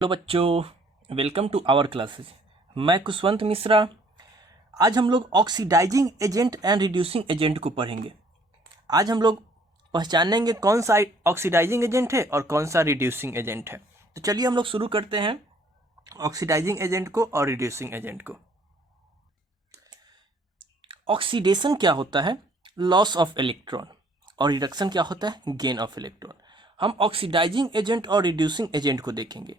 Hello बच्चों, welcome to our classes. मैं कुशवंत मिश्रा। आज हम लोग oxidising agent and reducing agent को पढ़ेंगे। आज हम लोग पहचानेंगे कौन सा ऑक्सीडाइजिंग एजेंट है और कौन सा रिड्यूसिंग एजेंट है। तो चलिए हम लोग शुरू करते हैं ऑक्सीडाइजिंग एजेंट को और रिड्यूसिंग एजेंट को। ऑक्सीडेशन क्या होता है? Loss of electron. और रिडक्शन क्या होता है? Gain of electron. हम ऑक्सीडाइजिंग एजेंट और रिड्यूसिंग एजेंट को देखेंगे,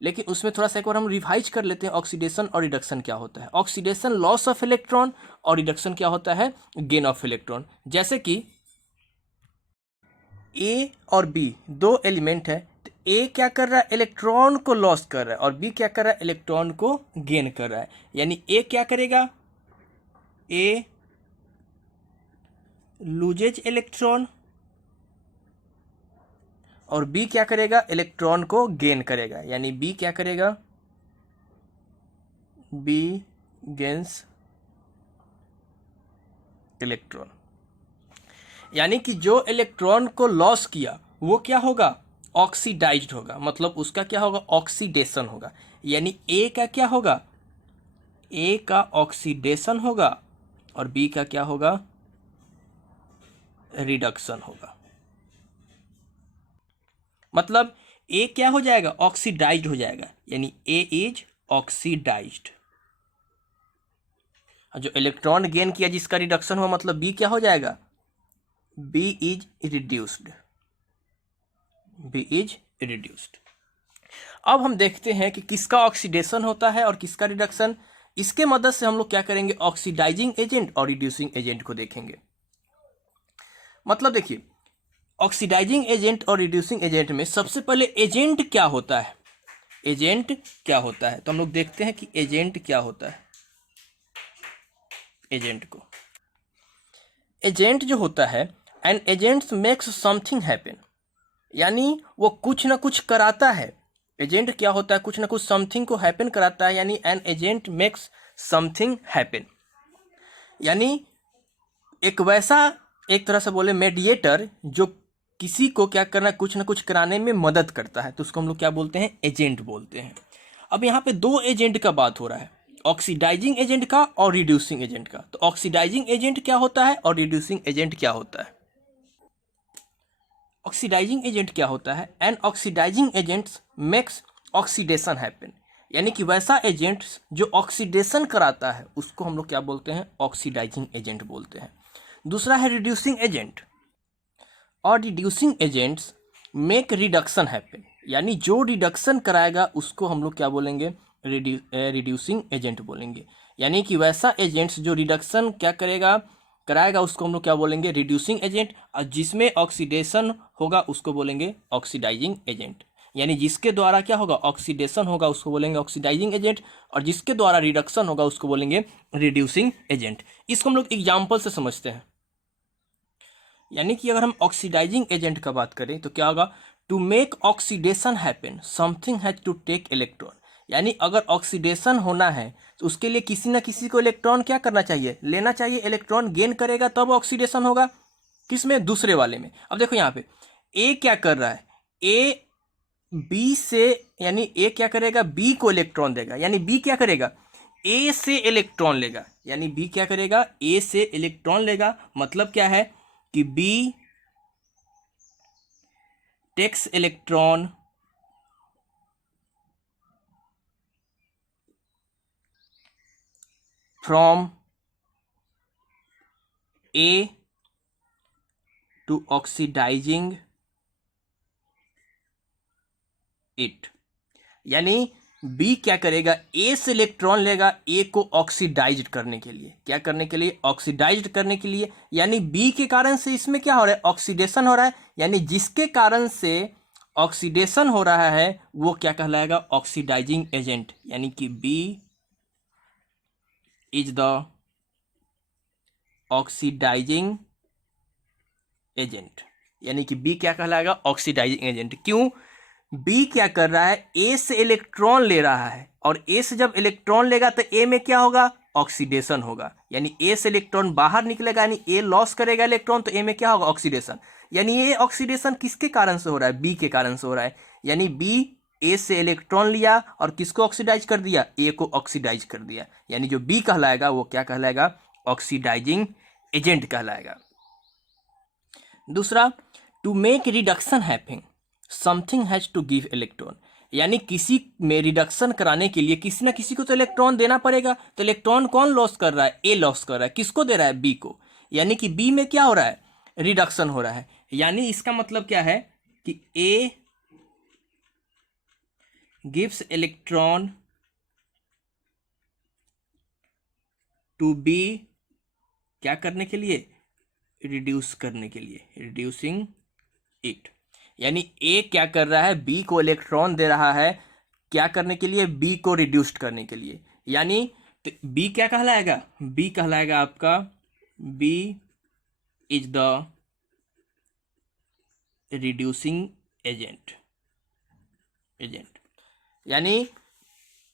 लेकिन उसमें थोड़ा सा एक बार हम रिवाइज कर लेते हैं। ऑक्सीडेशन और रिडक्शन क्या होता है? ऑक्सीडेशन लॉस ऑफ इलेक्ट्रॉन और रिडक्शन क्या होता है? Gain of electron. जैसे कि ए और बी दो एलिमेंट है, तो ए क्या कर रहा है? इलेक्ट्रॉन को लॉस कर रहा है, और बी क्या कर रहा है? इलेक्ट्रॉन को गेन कर रहा है। यानी ए क्या करेगा? ए लूजेज इलेक्ट्रॉन, और बी क्या करेगा? इलेक्ट्रॉन को गेन करेगा। यानी बी क्या करेगा? B gains electron. यानी कि जो इलेक्ट्रॉन को लॉस किया वो क्या होगा? ऑक्सीडाइज्ड होगा। मतलब उसका क्या होगा? ऑक्सीडेशन होगा। यानी ए का क्या होगा? ए का ऑक्सीडेशन होगा, और बी का क्या होगा? रिडक्शन होगा। मतलब ए क्या हो जाएगा? ऑक्सीडाइज्ड हो जाएगा। यानी ए इज ऑक्सीडाइज्ड। जो इलेक्ट्रॉन गेन किया जिसका रिडक्शन हुआ, मतलब बी क्या हो जाएगा? B is reduced. B is reduced. अब हम देखते हैं कि किसका ऑक्सीडेशन होता है और किसका रिडक्शन। इसके मदद से हम लोग क्या करेंगे? ऑक्सीडाइजिंग एजेंट और रिड्यूसिंग एजेंट को देखेंगे। मतलब देखिए, ऑक्सीडाइजिंग एजेंट और रिड्यूसिंग एजेंट में सबसे पहले एजेंट क्या होता है? एजेंट क्या होता है? तो हम लोग देखते हैं कि एजेंट क्या होता है। एजेंट को, एजेंट जो होता है, an agent makes something happen. यानी वो कुछ ना कुछ कराता है। एजेंट क्या होता है? कुछ ना कुछ समथिंग को हैपन कराता है। यानी an agent makes something happen. यानी एक वैसा, एक तरह से बोले मेडिएटर, जो किसी को क्या करना, कुछ ना कुछ कराने में मदद करता है, तो उसको हम लोग क्या बोलते हैं? एजेंट बोलते हैं। अब यहाँ पे दो एजेंट का बात हो रहा है, ऑक्सीडाइजिंग एजेंट का और रिड्यूसिंग एजेंट का। तो ऑक्सीडाइजिंग एजेंट क्या होता है और रिड्यूसिंग एजेंट क्या होता है? ऑक्सीडाइजिंग एजेंट क्या होता है? An oxidising agents makes oxidation happen. यानी कि वैसा एजेंट जो ऑक्सीडेशन कराता है, उसको हम लोग क्या बोलते हैं? ऑक्सीडाइजिंग एजेंट बोलते हैं। दूसरा है रिड्यूसिंग एजेंट। और reducing agents make reduction happen. यानी जो रिडक्शन कराएगा उसको हम लोग क्या बोलेंगे? रिड्यूसिंग एजेंट बोलेंगे। यानी कि वैसा एजेंट्स जो रिडक्शन क्या करेगा, कराएगा, उसको हम लोग क्या बोलेंगे? Reducing agent. और जिसमें ऑक्सीडेशन होगा उसको बोलेंगे ऑक्सीडाइजिंग एजेंट। यानी जिसके द्वारा क्या होगा? ऑक्सीडेशन होगा, उसको बोलेंगे ऑक्सीडाइजिंग एजेंट, और जिसके द्वारा रिडक्शन होगा उसको बोलेंगे रिड्यूसिंग एजेंट। इसको हम लोग एग्जाम्पल से समझते हैं। यानी कि अगर हम ऑक्सीडाइजिंग एजेंट का बात करें तो क्या होगा? To make oxidation happen something has to take electron. यानी अगर ऑक्सीडेशन होना है तो उसके लिए किसी ना किसी को इलेक्ट्रॉन क्या करना चाहिए? लेना चाहिए। इलेक्ट्रॉन गेन करेगा तब ऑक्सीडेशन होगा। किसमें? दूसरे वाले में। अब देखो यहाँ पे ए क्या कर रहा है? ए बी से, यानी ए क्या करेगा? बी को इलेक्ट्रॉन देगा। यानी बी क्या करेगा? ए से इलेक्ट्रॉन लेगा। यानी बी क्या करेगा? ए से इलेक्ट्रॉन लेगा। मतलब क्या है कि B takes electron from A to oxidising it. यानी बी क्या करेगा? ए से इलेक्ट्रॉन लेगा, ए को ऑक्सीडाइज्ड करने के लिए। क्या करने के लिए? ऑक्सीडाइज्ड करने के लिए। यानी बी के कारण से इसमें क्या हो रहा है? ऑक्सीडेशन हो रहा है। यानी जिसके कारण से ऑक्सीडेशन हो रहा है वो क्या कहलाएगा? Oxidising agent. यानी कि B is the oxidising agent. यानी कि बी क्या कहलाएगा? Oxidising agent. क्यों? बी क्या कर रहा है? ए से इलेक्ट्रॉन ले रहा है, और ए से जब इलेक्ट्रॉन लेगा तो ए में क्या होगा? ऑक्सीडेशन होगा। यानी ए से इलेक्ट्रॉन बाहर निकलेगा, यानी ए लॉस करेगा इलेक्ट्रॉन, तो ए में क्या होगा? ऑक्सीडेशन। यानी ये ऑक्सीडेशन किसके कारण से हो रहा है? बी के कारण से हो रहा है। यानी बी ए से इलेक्ट्रॉन लिया और किसको ऑक्सीडाइज कर दिया, ए को ऑक्सीडाइज कर दिया, यानी जो बी कहलाएगा वो क्या कहलाएगा, ऑक्सीडाइजिंग एजेंट कहलाएगा। दूसरा, to make reduction happen something has to give electron, यानी किसी में रिडक्शन कराने के लिए किसी ना किसी को तो इलेक्ट्रॉन देना पड़ेगा। तो इलेक्ट्रॉन कौन लॉस कर रहा है, ए लॉस कर रहा है, किसको दे रहा है, बी को, यानी कि बी में क्या हो रहा है, रिडक्शन हो रहा है। यानी इसका मतलब क्या है कि A gives electron to B, क्या करने के लिए, रिड्यूस करने के लिए, रिड्यूसिंग इट। यानी ए क्या कर रहा है, बी को इलेक्ट्रॉन दे रहा है, क्या करने के लिए, बी को रिड्यूस्ड करने के लिए। यानी तो बी क्या कहलाएगा, बी कहलाएगा आपका, B is the reducing agent. यानी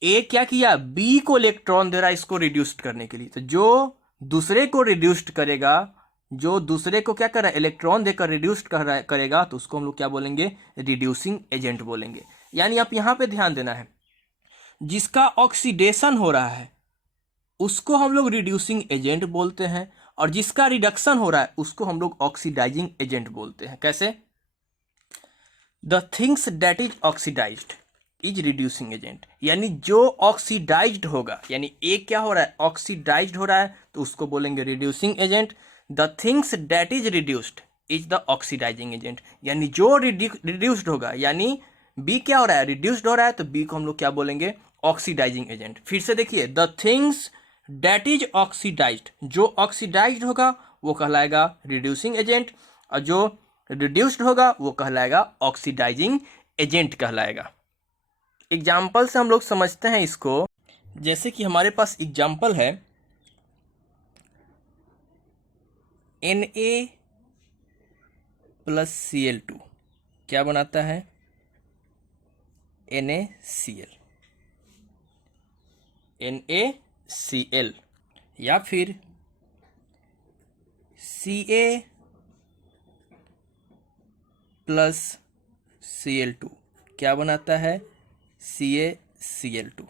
ए क्या किया, बी को इलेक्ट्रॉन दे रहा है इसको रिड्यूस्ड करने के लिए। तो जो दूसरे को रिड्यूस्ड करेगा, जो दूसरे को क्या कर रहा है, इलेक्ट्रॉन देकर रिड्यूस्ड करेगा, तो उसको हम लोग क्या बोलेंगे, रिड्यूसिंग एजेंट बोलेंगे। यानी आप यहां पे ध्यान देना है, जिसका ऑक्सीडेशन हो रहा है उसको हम लोग रिड्यूसिंग एजेंट बोलते हैं, और जिसका रिडक्शन हो रहा है उसको हम लोग ऑक्सीडाइजिंग एजेंट बोलते हैं। कैसे, the things that is oxidised is reducing agent, यानी जो ऑक्सीडाइज्ड होगा, यानी ए क्या हो रहा है, ऑक्सीडाइज्ड हो रहा है, तो उसको बोलेंगे reducing agent. The things that is reduced is the oxidising agent, यानी जो रिड्यूस्ड होगा, यानी बी क्या हो रहा है, रिड्यूस्ड हो रहा है, तो बी को हम लोग क्या बोलेंगे, ऑक्सीडाइजिंग एजेंट। फिर से देखिए, the things that is oxidised, जो ऑक्सीडाइज्ड होगा वो कहलाएगा रिड्यूसिंग एजेंट, और जो रिड्यूस्ड होगा वो कहलाएगा ऑक्सीडाइजिंग एजेंट कहलाएगा। एग्जाम्पल से हम लोग समझते हैं इसको। जैसे कि हमारे पास एग्जाम्पल है, Na प्लस Cl2 क्या बनाता है, NaCl, NaCl, या फिर Ca प्लस Cl2 क्या बनाता है, CaCl2।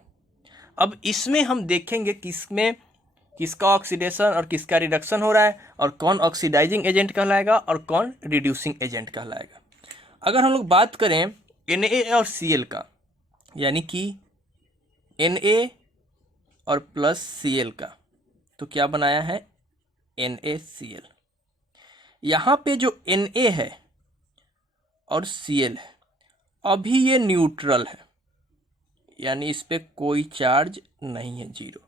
अब इसमें हम देखेंगे किसमें किसका ऑक्सीडेशन और किसका रिडक्शन हो रहा है, और कौन ऑक्सीडाइजिंग एजेंट कहलाएगा और कौन रिड्यूसिंग एजेंट कहलाएगा। अगर हम लोग बात करें Na और Cl का, यानी कि Na और प्लस Cl का, तो क्या बनाया है, NaCl। यहाँ पे जो Na है और Cl है, अभी ये न्यूट्रल है, यानी इस पे कोई चार्ज नहीं है, जीरो।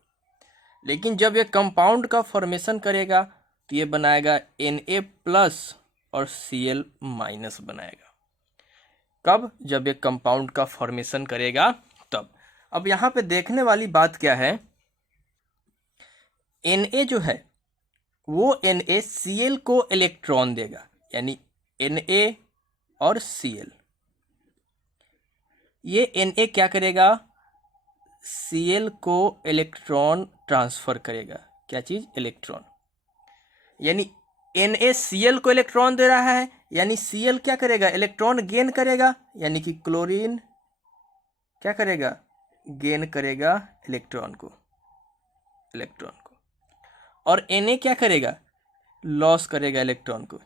लेकिन जब ये कंपाउंड का फॉर्मेशन करेगा तो ये बनाएगा Na प्लस और Cl माइनस बनाएगा। कब, जब ये कंपाउंड का फॉर्मेशन करेगा तब। अब यहाँ पे देखने वाली बात क्या है, Na जो है वो NaCl को इलेक्ट्रॉन देगा, यानी Na और Cl, ये Na क्या करेगा, Cl को इलेक्ट्रॉन ट्रांसफर करेगा, क्या चीज, इलेक्ट्रॉन। यानी NaCl को इलेक्ट्रॉन दे रहा है, यानी Cl क्या करेगा, इलेक्ट्रॉन गेन करेगा, यानी कि क्लोरीन क्या करेगा, गेन करेगा इलेक्ट्रॉन को, और Na क्या करेगा, लॉस करेगा इलेक्ट्रॉन को,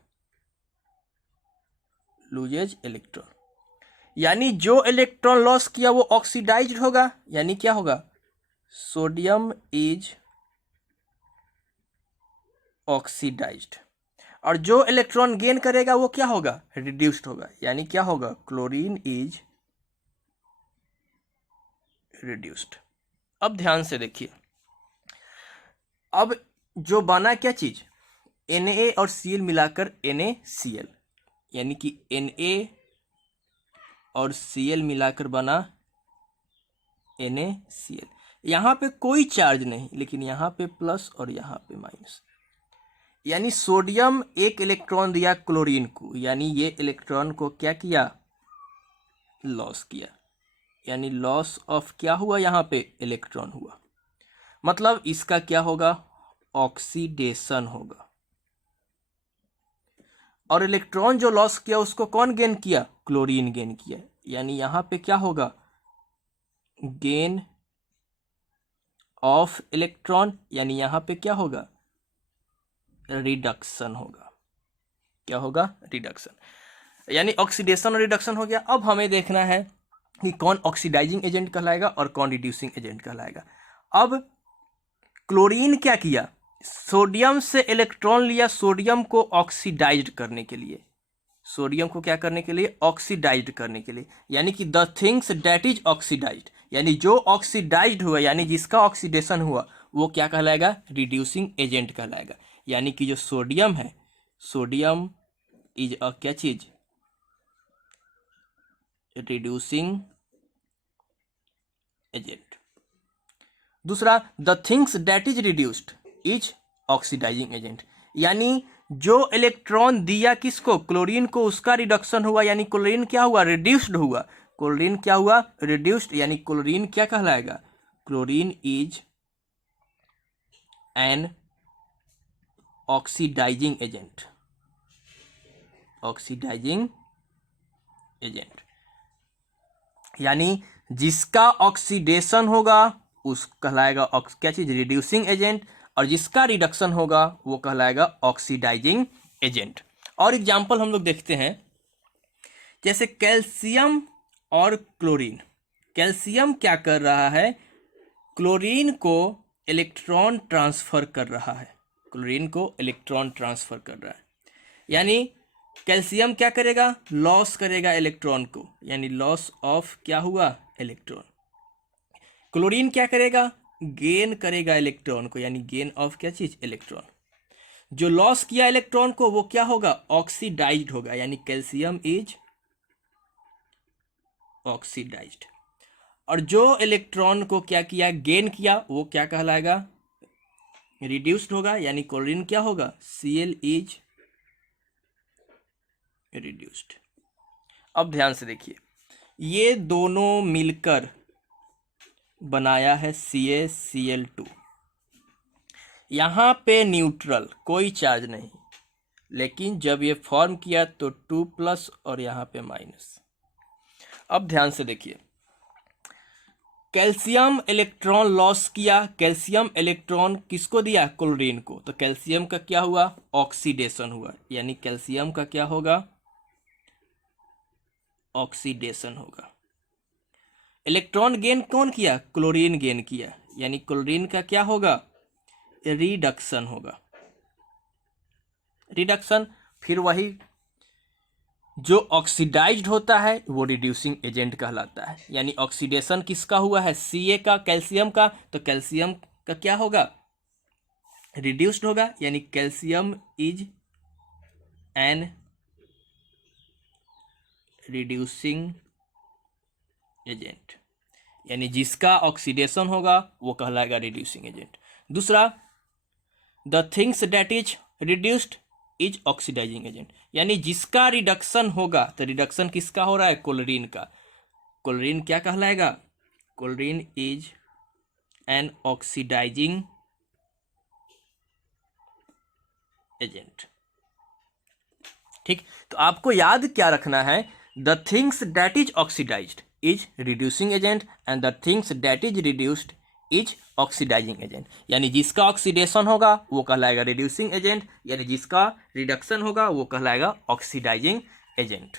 लूजेज इलेक्ट्रॉन। यानी जो इलेक्ट्रॉन लॉस किया वो ऑक्सीडाइज्ड होगा, यानी क्या होगा, सोडियम इज ऑक्सीडाइज्ड, और जो इलेक्ट्रॉन गेन करेगा वो क्या होगा, रिड्यूस्ड होगा, यानी क्या होगा, क्लोरीन इज रिड्यूस्ड। अब ध्यान से देखिए, अब जो बना क्या चीज, Na और Cl मिलाकर NaCl, यानी कि Na और Cl मिलाकर बना NaCl। यहाँ पे कोई चार्ज नहीं, लेकिन यहाँ पे प्लस और यहाँ पे माइनस, यानी सोडियम एक इलेक्ट्रॉन दिया क्लोरीन को, यानी ये इलेक्ट्रॉन को क्या किया, लॉस किया, यानी लॉस ऑफ क्या हुआ, यहाँ पे इलेक्ट्रॉन हुआ, मतलब इसका क्या होगा, ऑक्सीडेशन होगा। और इलेक्ट्रॉन जो लॉस किया उसको कौन गेन किया, क्लोरीन गेन किया, यानी यहाँ पे क्या होगा, गेन ऑफ इलेक्ट्रॉन, यानी यहाँ पे क्या होगा, रिडक्शन होगा। क्या होगा, रिडक्शन। यानी ऑक्सीडेशन और रिडक्शन हो गया। अब हमें देखना है कि कौन ऑक्सीडाइजिंग एजेंट कहलाएगा और कौन रिड्यूसिंग एजेंट कहलाएगा। अब क्लोरीन क्या किया, सोडियम से इलेक्ट्रॉन लिया, सोडियम को ऑक्सीडाइज्ड करने के लिए, सोडियम को क्या करने के लिए, ऑक्सीडाइज्ड करने के लिए। यानी कि the things that is oxidised, यानी जो ऑक्सीडाइज्ड हुआ, यानी जिसका ऑक्सीडेशन हुआ, वो क्या कहलाएगा, रिड्यूसिंग एजेंट कहलाएगा। यानी कि जो सोडियम है, सोडियम इज अ क्या चीज, रिड्यूसिंग एजेंट। दूसरा, the things that is reduced is oxidising agent, यानी जो इलेक्ट्रॉन दिया किसको, क्लोरीन को, उसका रिडक्शन हुआ, यानी क्लोरीन क्या हुआ, रिड्यूस्ड हुआ। क्लोरीन क्या हुआ, रिड्यूस्ड, यानी क्लोरीन क्या कहलाएगा, chlorine is an oxidising agent, oxidising agent. यानी जिसका ऑक्सीडेशन होगा उस कहलाएगा क्या चीज, रिड्यूसिंग एजेंट, और जिसका रिडक्शन होगा वो कहलाएगा ऑक्सीडाइजिंग एजेंट। और एग्जांपल हम लोग देखते हैं, जैसे कैल्शियम और क्लोरीन। कैल्शियम क्या कर रहा है, क्लोरीन को इलेक्ट्रॉन ट्रांसफर कर रहा है, क्लोरीन को इलेक्ट्रॉन ट्रांसफर कर रहा है। यानी कैल्शियम क्या करेगा, लॉस करेगा इलेक्ट्रॉन को, यानी लॉस ऑफ क्या हुआ, इलेक्ट्रॉन। क्लोरीन क्या करेगा, गेन करेगा इलेक्ट्रॉन को, यानी गेन ऑफ क्या चीज, इलेक्ट्रॉन। जो लॉस किया इलेक्ट्रॉन को वो क्या होगा, ऑक्सीडाइज्ड होगा, यानी कैल्शियम इज ऑक्सीडाइज्ड। और जो इलेक्ट्रॉन को क्या किया, गेन किया, वो क्या कहलाएगा, रिड्यूस्ड होगा, यानी क्लोरीन क्या होगा, Cl इज रिड्यूस्ड। अब ध्यान से देखिए, ये दोनों मिलकर बनाया है CaCl2। यहां पे न्यूट्रल, कोई चार्ज नहीं, लेकिन जब ये फॉर्म किया तो 2+ और यहां पे माइनस। अब ध्यान से देखिए, कैल्शियम इलेक्ट्रॉन लॉस किया, कैल्शियम इलेक्ट्रॉन किसको दिया, क्लोरीन को, तो कैल्शियम का क्या हुआ, ऑक्सीडेशन हुआ, यानी कैल्शियम का क्या होगा, ऑक्सीडेशन होगा। इलेक्ट्रॉन गेन कौन किया, क्लोरीन गेन किया, यानी क्लोरीन का क्या होगा, रिडक्शन होगा। रिडक्शन, फिर वही जो ऑक्सीडाइज्ड होता है वो रिड्यूसिंग एजेंट कहलाता है। यानी ऑक्सीडेशन किसका हुआ है, Ca का, कैल्शियम का, तो कैल्शियम का क्या होगा, रिड्यूस्ड होगा, यानी calcium is an reducing agent, यानी जिसका ऑक्सीडेशन होगा वो कहलाएगा रिड्यूसिंग एजेंट। दूसरा, the things that is reduced is oxidising agent, यानी जिसका रिडक्शन होगा, तो रिडक्शन किसका हो रहा है, क्लोरीन का, क्लोरीन क्या कहलाएगा, chlorine is an oxidising agent. ठीक, तो आपको याद क्या रखना है, the things that is oxidised is reducing agent and the things that is reduced is oxidising agent, यानी जिसका ऑक्सीडेशन होगा वो कहलाएगा रिड्यूसिंग एजेंट, यानी जिसका रिडक्शन होगा वो कहलाएगा ऑक्सीडाइजिंग एजेंट।